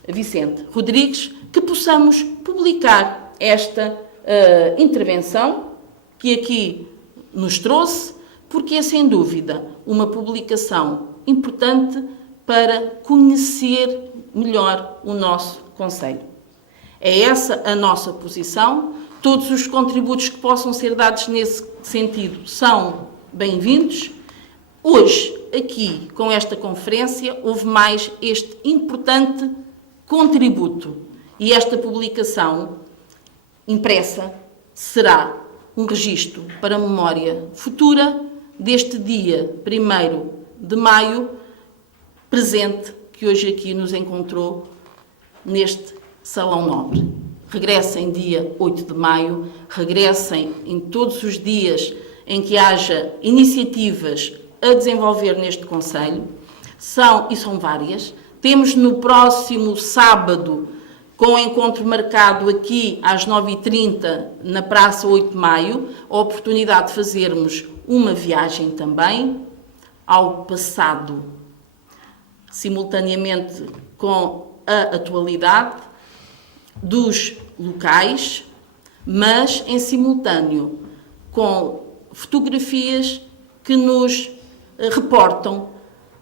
Vicente Rodrigues, que possamos publicar esta intervenção que aqui nos trouxe, porque é sem dúvida uma publicação importante para conhecer melhor o nosso Concelho. É essa a nossa posição. Todos os contributos que possam ser dados nesse sentido são bem-vindos. Hoje, aqui, com esta conferência, houve mais este importante contributo. E esta publicação impressa será um registro para a memória futura deste dia 1º de maio, presente, que hoje aqui nos encontrou neste Salão Nobre. Regressem dia 8 de maio, regressem em todos os dias em que haja iniciativas a desenvolver neste Concelho. São várias. Temos no próximo sábado, com o encontro marcado aqui às 9h30 na Praça 8 de Maio, a oportunidade de fazermos uma viagem também ao passado, simultaneamente com a atualidade dos locais, mas em simultâneo com fotografias que nos reportam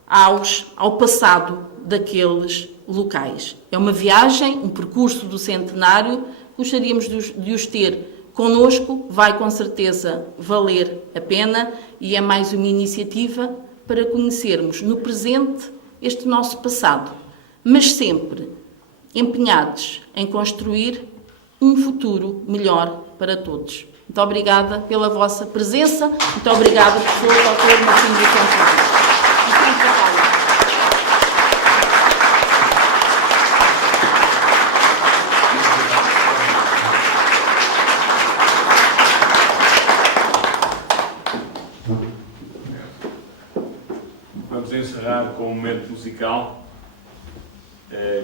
ao passado daqueles locais. É uma viagem, um percurso do centenário, gostaríamos de os ter connosco, vai com certeza valer a pena e é mais uma iniciativa para conhecermos no presente este nosso passado, mas sempre empenhados em construir um futuro melhor para todos. Muito obrigada pela vossa presença, muito obrigada, professor Dr. Martinho Vicente Rodrigues. Vamos encerrar com um momento musical,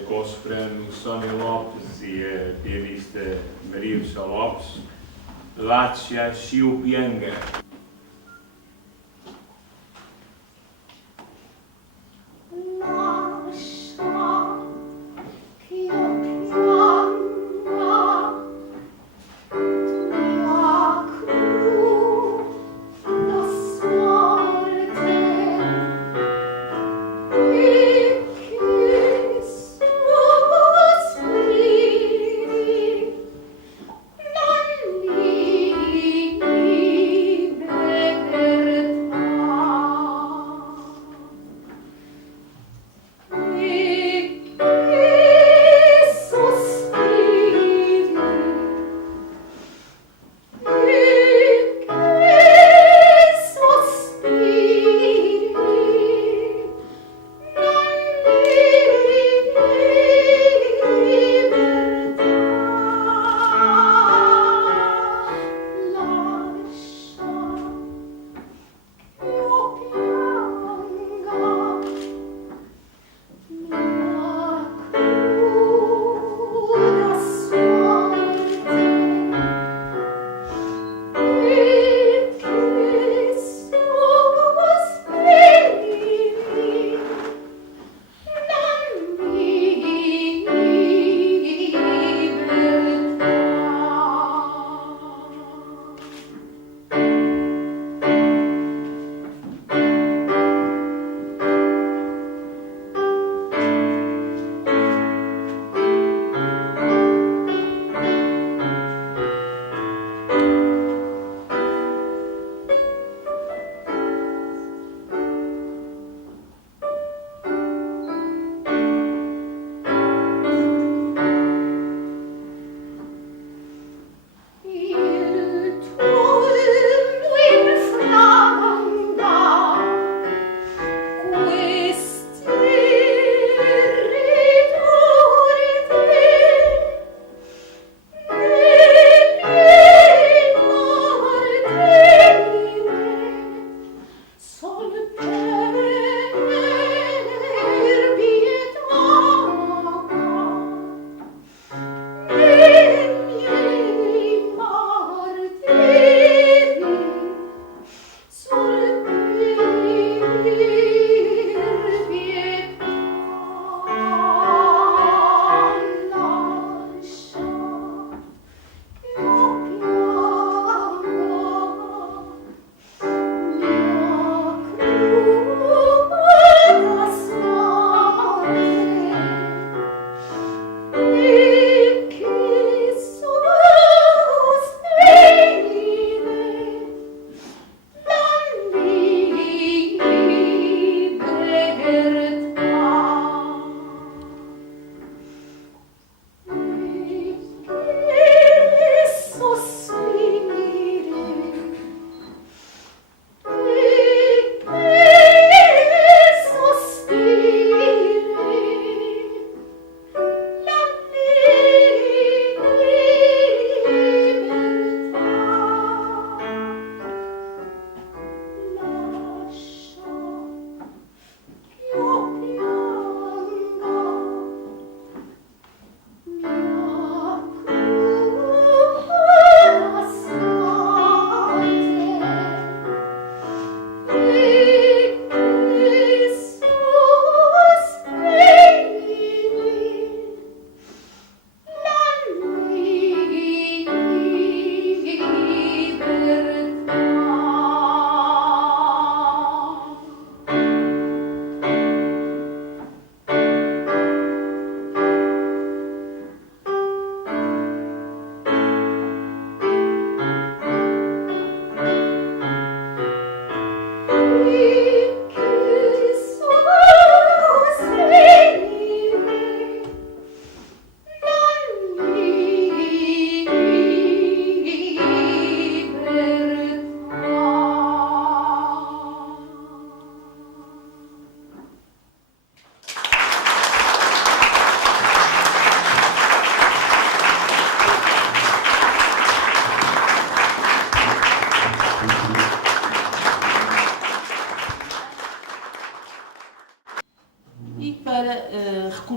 com o soprano Sónia Lopes e a pianista Maria do Céu Lopes, Latia Xiupianga.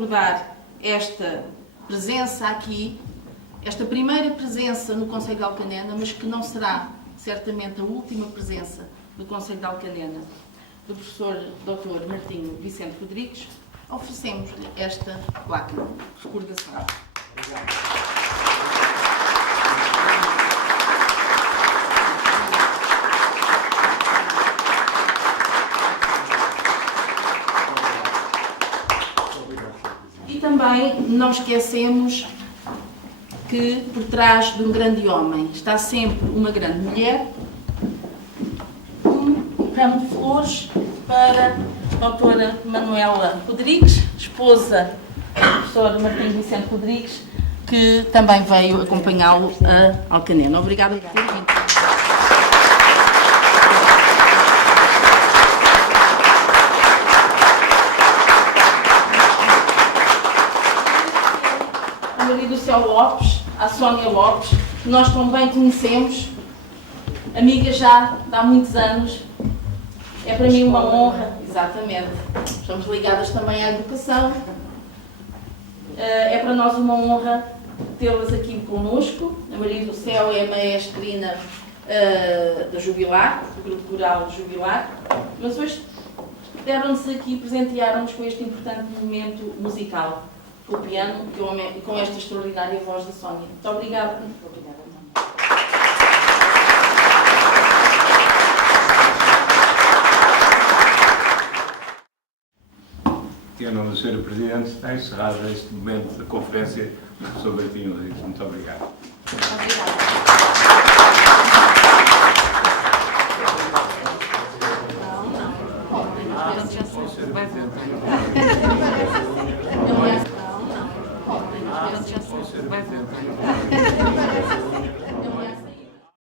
recordar esta presença aqui, esta primeira presença no Conselho de Alcanena, mas que não será certamente a última presença do Conselho de Alcanena, do professor Dr. Martinho Vicente Rodrigues, oferecemos-lhe esta placa de recordação. E também não esquecemos que por trás de um grande homem está sempre uma grande mulher. Um ramo de flores para a doutora Manuela Rodrigues, esposa do professor Martinho Vicente Rodrigues, que também veio acompanhá-lo a Alcanena. Obrigada por ter vindo. A Maria do Céu Lopes, a Sónia Lopes, que nós também conhecemos, amiga já de há muitos anos. É para mim uma honra, exatamente. Estamos ligadas também à educação. É para nós uma honra tê-las aqui connosco. A Maria do Céu é a maestrina da Jubilar, do Grupo Coral Jubilar. Mas hoje deram-nos aqui, presentearam-nos com este importante momento musical, com o piano e com esta extraordinária voz da Sónia. Muito obrigada. Em nome do Sr. Presidente, está encerrado este momento da conferência do professor Martinho Rodrigues. Muito obrigado. Obrigada.